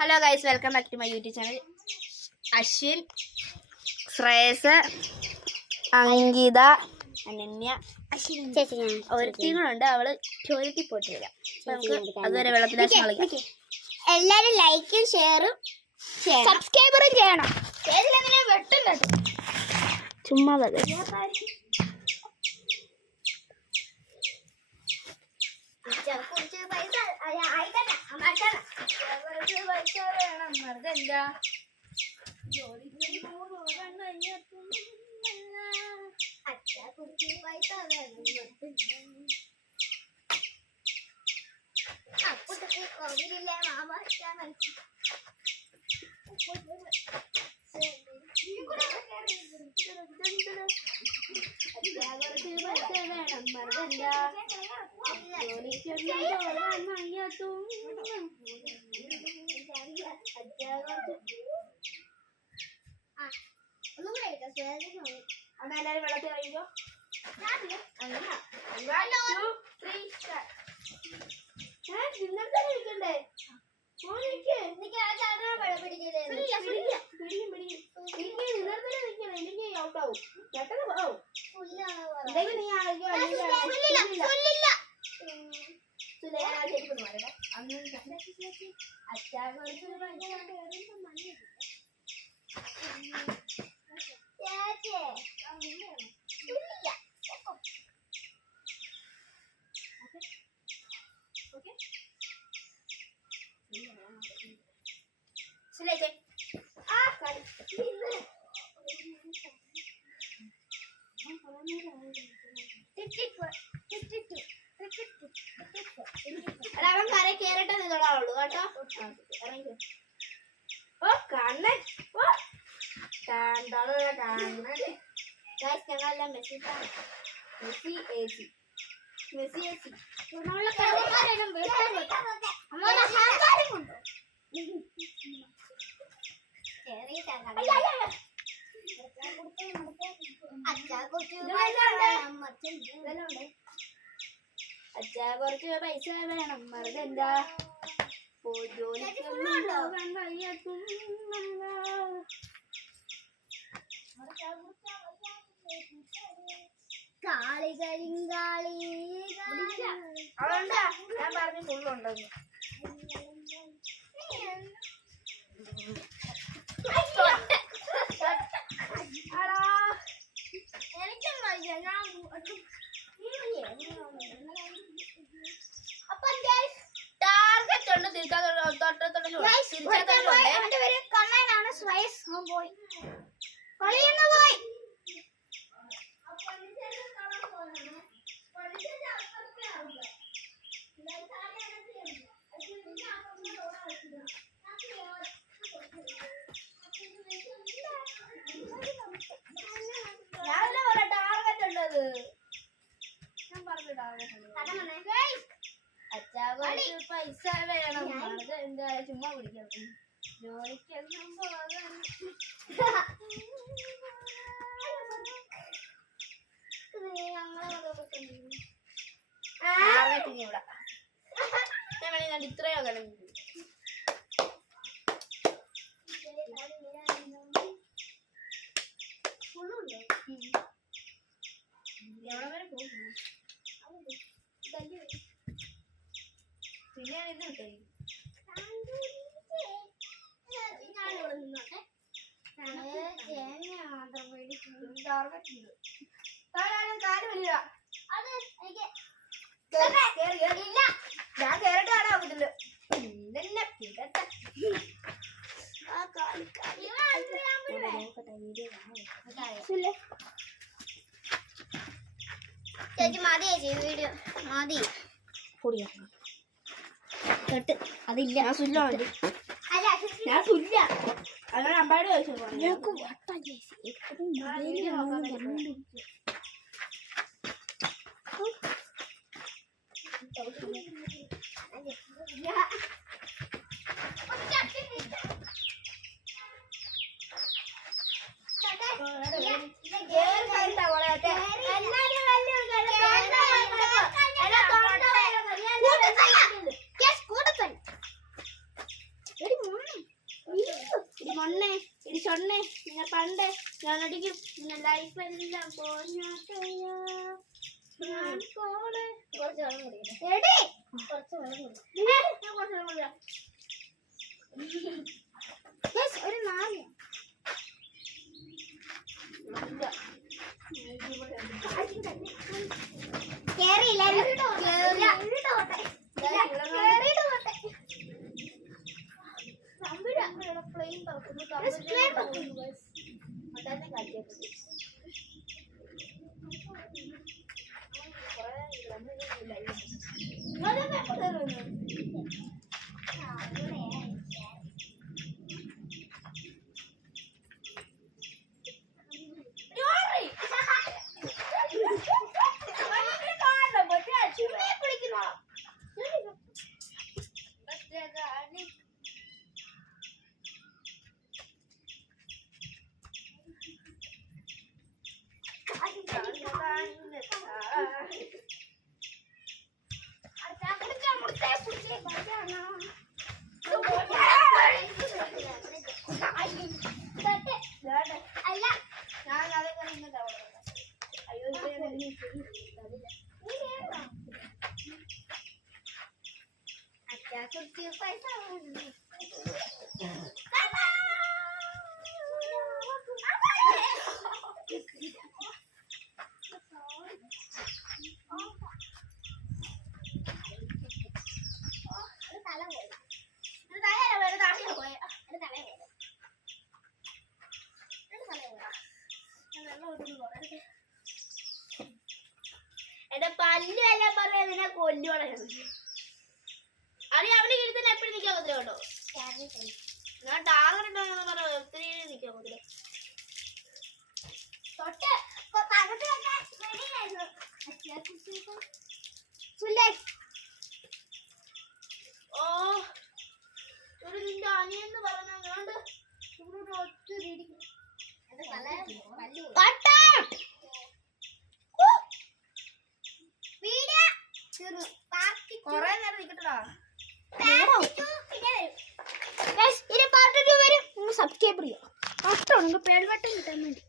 Hello guys, welcome back to my YouTube channel. Ashwin, Shreyas, Ankita, Ananya, ഒരുത്തികളുണ്ട്. അവള് ടോയ്ലറ്റിൽ പോയിട്ട് വരാം. നമുക്ക് അതുവരെ വെള്ളത്തിലാശം കളിക്കാം. എല്ലാരും ലൈക്കും ഷെയറും സബ്സ്ക്രൈബറും ചെയ്യണം. ഏതിലെങ്ങനെ വെട്ടും ചുമ്മാ കോവിലില്ലേ മാമ എല്ലാരും വെള്ളത്തിൽ കഴിക്കോ. ഇരിക്കണ്ടേ ഔട്ടാവും. പെട്ടെന്ന് പോവും. നീ അവൻ കര കേറിട്ടെ നിങ്ങളാവുള്ളൂ കേട്ടോ. ഇറങ്ങി ഓ കണ്ണൻ ഞങ്ങളെല്ലാം Messi Messi A C Messi A C അച്ഛാ കുറച്ച് പൈസ വേണം. മറുതെന്താ കാളി കരിങ്കാളി അതുകൊണ്ടാ ഞാൻ പറഞ്ഞ ഫുള്ളുണ്ടെന്ന്. ടാർഗറ്റ് ഉണ്ട്. കണ്ണനാണ് സ്വയസ് പോയി കളിയുന്ന പോയി. ഞാനല്ലേ പറയാ ടാർഗറ്റ് ഉള്ളത്. ഞാൻ പറഞ്ഞു ടാർഗറ്റ്. അച്ഛാ കുറച്ച് പൈസ വേണം. അത് എന്താ ചുമ്മാ കുടിക്കണം. ജോലിക്കൊന്നും പോകാൻ ഇവിടെ ഞാൻ വേണമെങ്കിൽ ഞാൻ ഇത്രയോ കിടന്നു. എവിടെ വരെ പോകും. പിന്നെ ഞാൻ ഇത് കിട്ടേ കാല് വലിയ ഞാൻ കേറിട്ട് കാണാൻ പറ്റില്ല. ചേച്ചി മതി ചേച്ചി വീഡിയോ മതി തൊട്ട് അതില്ല. ഞാൻ സുല്ല മതി. ഞാൻ സുല്ല അങ്ങനെ അമ്പാട് ചോദിച്ചു. മൊണ്ണേ ഇടി ചൊണ്ണേ പിന്നെ പണ്ട് ഞാൻ അടിക്കും പിന്നെ ലൈഫ് എല്ലാം പോഞ്ഞാട്ടയ്യാ ഞാൻ പോണേ. കുറച്ച് വെള്ളം കുടിക്കണം. എടി കുറച്ച് വെള്ളം കുടിക്കണം. ഞാൻ കുറച്ച് വെള്ളം കുടിക്കാം. Guys, ഒരു നാല് കേറിയില്ല പ്ലെയിൻ പറക്കുന്നു. അതാണ് കാര്യം. എന്റെ പല്ല് എല്ലാം പറയാ നിന്നെ കൊല്ലുവാണ്. അറിയാം അവിടെ ഇരുന്ന് എപ്പോഴും നിൽക്കാൻ പറ്റില്ല കേട്ടോ. ഞാൻ ടാർഗറ്റ് ഉണ്ടോ പറഞ്ഞ ഒത്തിരി നിൽക്കാൻ പറ്റില്ല. തൊട്ട് പകത്ത് വെക്കാൻ റെഡിയായിരുന്നു. ഓ ഒരു നിന്റെ അനിയെന്ന് പറഞ്ഞാണ്ട് ഇവിടെ ഒറ്റ രീതി കൊറേ നേരം നിൽക്കട്ടാ. സബ്സ്ക്രൈബ് ചെയ്യാം. അത്ര പേൾ വട്ടം കിട്ടാൻ വേണ്ടി.